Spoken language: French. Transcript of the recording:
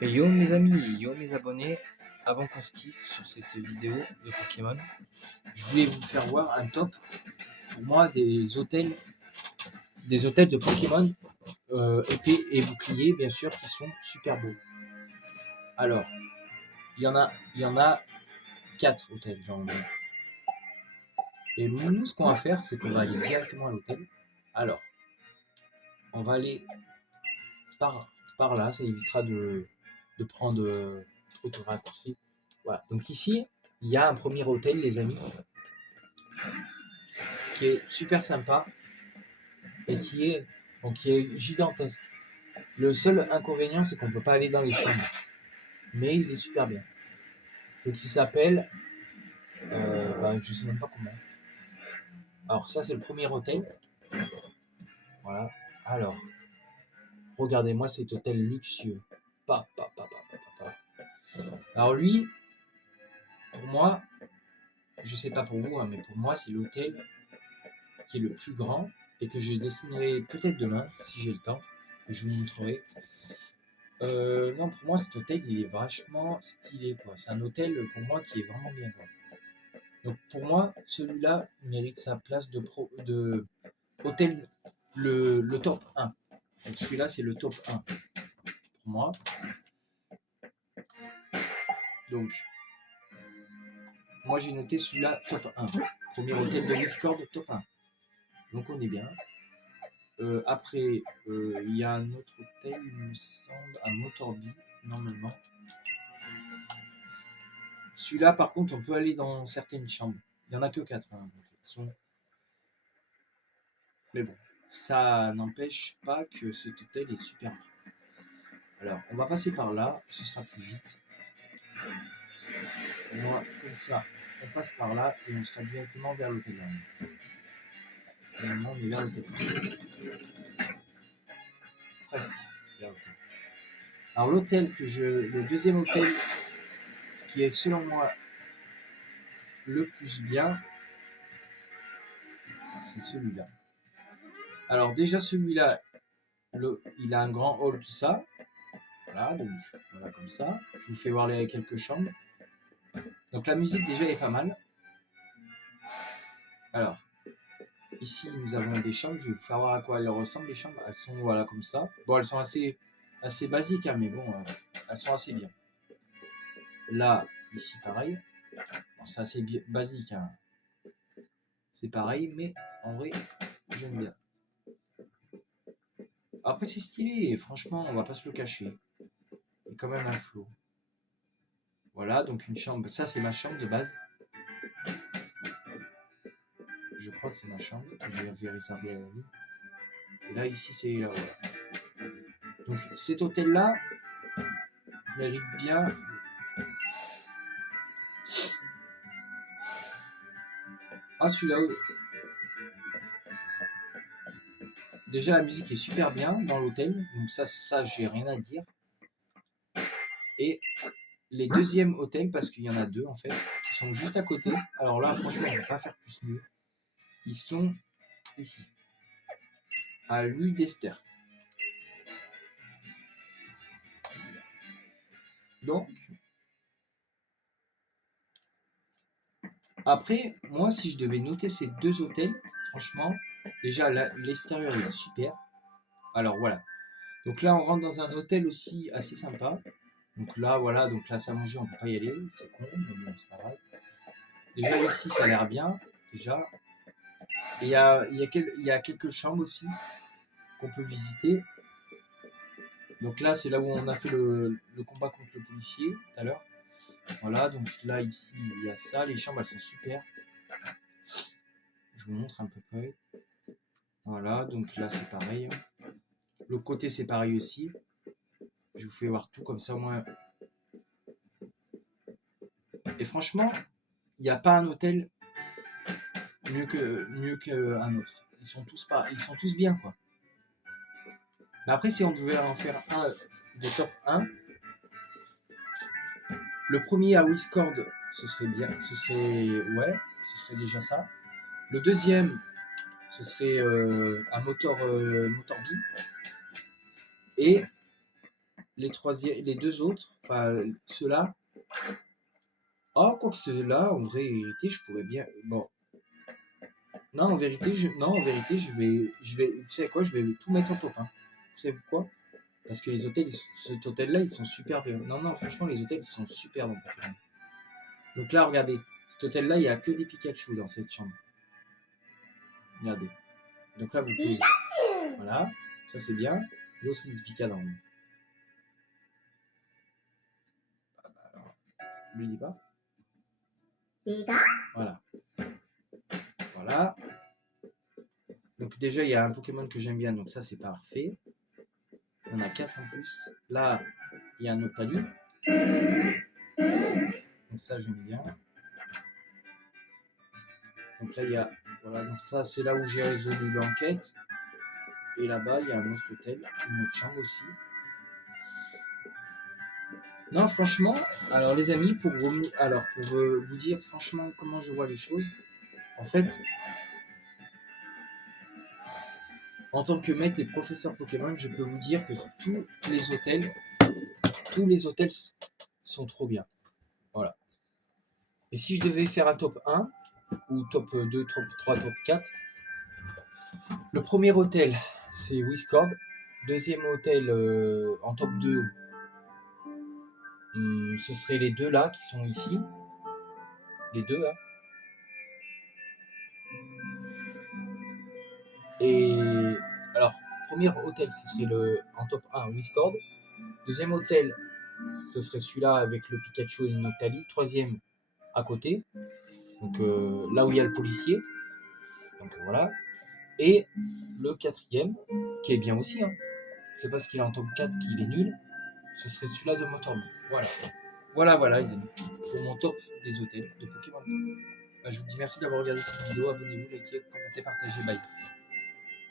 Et yo mes amis, yo mes abonnés, avant qu'on se quitte sur cette vidéo de Pokémon, je voulais vous faire voir un top pour moi des hôtels de Pokémon épée et bouclier bien sûr qui sont super beaux. Alors, il y en a 4 hôtels dans le monde. Et nous ce qu'on va faire c'est qu'on va aller directement à l'hôtel. Alors, on va aller par là, ça évitera de prendre trop de raccourcis. Voilà, donc ici il y a un premier hôtel les amis qui est super sympa et qui est gigantesque. Le seul inconvénient, c'est qu'on ne peut pas aller dans les chambres, mais il est super bien. Donc il s'appelle, je sais même pas comment. Alors ça c'est le premier hôtel. Voilà. Alors, regardez-moi cet hôtel luxueux. Alors lui, pour moi, je sais pas pour vous, hein, mais pour moi c'est l'hôtel qui est le plus grand et que je dessinerai peut-être demain si j'ai le temps. Et je vous montrerai. Non, pour moi, cet hôtel, il est vachement stylé, quoi. C'est un hôtel, pour moi, qui est vraiment bien, quoi. Donc, pour moi, celui-là mérite sa place de hôtel, le top 1. Donc, celui-là, c'est le top 1 pour moi. Donc, moi, j'ai noté celui-là top 1. Premier hôtel de Discord, top 1. Donc, on est bien. Après, il y a un autre hôtel, il me semble, à Motorby, normalement. Celui-là, par contre, on peut aller dans certaines chambres. Il n'y en a que 4. Hein, donc mais bon, ça n'empêche pas que cet hôtel est super. Alors, on va passer par là, ce sera plus vite. Moi, comme ça, on passe par là et on sera directement vers l'hôtel. Normalement, on est vers l'hôtel. Presque vers l'hôtel. Alors, le deuxième hôtel qui est selon moi le plus bien, c'est celui-là. Alors, déjà, celui-là, il a un grand hall, tout ça. Voilà, donc voilà comme ça. Je vous fais voir les quelques chambres. Donc, la musique déjà est pas mal. Alors, ici, nous avons des chambres. Je vais vous faire voir à quoi elles ressemblent, les chambres. Elles sont voilà comme ça. Bon, elles sont assez basiques, hein, mais bon, elles sont assez bien. Là, ici, pareil. Bon, c'est assez basique. Hein. C'est pareil, mais en vrai, j'aime bien. Après, c'est stylé. Franchement, on va pas se le cacher. Il y a quand même un flow. Voilà, donc une chambre. Ça, c'est ma chambre de base. Je crois que c'est ma chambre. Je vais vérifier ça bien. Et là, ici, c'est... voilà. Donc, cet hôtel-là mérite bien. Ah, celui-là. Déjà, la musique est super bien dans l'hôtel. Donc, ça j'ai rien à dire. Et les deuxièmes hôtels, parce qu'il y en a deux en fait, qui sont juste à côté. Alors là, franchement, on ne va pas faire plus mieux. Ils sont ici, à Louis d'Ester. Donc, après, moi, si je devais noter ces deux hôtels, franchement, déjà, l'extérieur est super. Alors voilà. Donc là, on rentre dans un hôtel aussi assez sympa. Donc là, voilà, donc là, ça manger, on peut pas y aller. C'est con, mais bon, c'est pas grave. Déjà, ici, ça a l'air bien. Déjà. Et il y a quelques chambres aussi qu'on peut visiter. Donc là, c'est là où on a fait le combat contre le policier tout à l'heure. Voilà, donc là, ici, il y a ça. Les chambres, elles sont super. Je vous montre un peu près. Voilà, donc là, c'est pareil. L'autre côté, c'est pareil aussi. Je vous fais voir tout comme ça au moins. Et franchement, il n'y a pas un hôtel mieux qu'un autre. Ils sont tous bien, quoi. Mais après, si on devait en faire un de top 1, le premier à Wiscord, ce serait bien. Ce serait déjà ça. Le deuxième, ce serait un Motorby. Et les deux autres, enfin ceux-là. Oh, quoi que ceux-là, en vérité, je pourrais bien. Bon, non, en vérité, vous savez quoi, je vais tout mettre en top 1. Vous savez pourquoi? Parce que les hôtels, cet hôtel-là, ils sont super bien. Non, non, franchement, les hôtels, ils sont super dans Pokémon. Donc là, regardez, cet hôtel-là, il n'y a que des Pikachu dans cette chambre. Regardez. Donc là, vous pouvez. Voilà, ça c'est bien. L'autre, il dit Pika dans le. Alors, lui dis pas. Voilà. Voilà. Donc déjà, il y a un Pokémon que j'aime bien, donc ça c'est parfait. On a 4 en plus. Là, il y a un Octali. Donc ça, j'aime bien. Donc là, il y a... Voilà, donc ça, c'est là où j'ai résolu l'enquête. Et là-bas, il y a un autre hôtel, une autre chambre aussi. Non, franchement, alors les amis, pour vous dire franchement comment je vois les choses, en fait, en tant que maître et professeur Pokémon, je peux vous dire que tous les hôtels sont trop bien. Voilà. Et si je devais faire un top 1, ou top 2, top 3, top 4, le premier hôtel, c'est Whiscord. Deuxième hôtel, en top 2, ce serait les deux là qui sont ici. Les deux là. Et alors, premier hôtel, ce serait en top 1, Whiscord. Deuxième hôtel, ce serait celui-là avec le Pikachu et le Noctali. Troisième, à côté. Donc là où il y a le policier. Donc voilà. Et le quatrième, qui est bien aussi, hein. C'est parce qu'il est en top 4 qu'il est nul. Ce serait celui-là de Motorman. Voilà. Voilà, les amis. Pour mon top des hôtels de Pokémon. Je vous dis merci d'avoir regardé cette vidéo. Abonnez-vous, likez, commentez, partagez. Bye.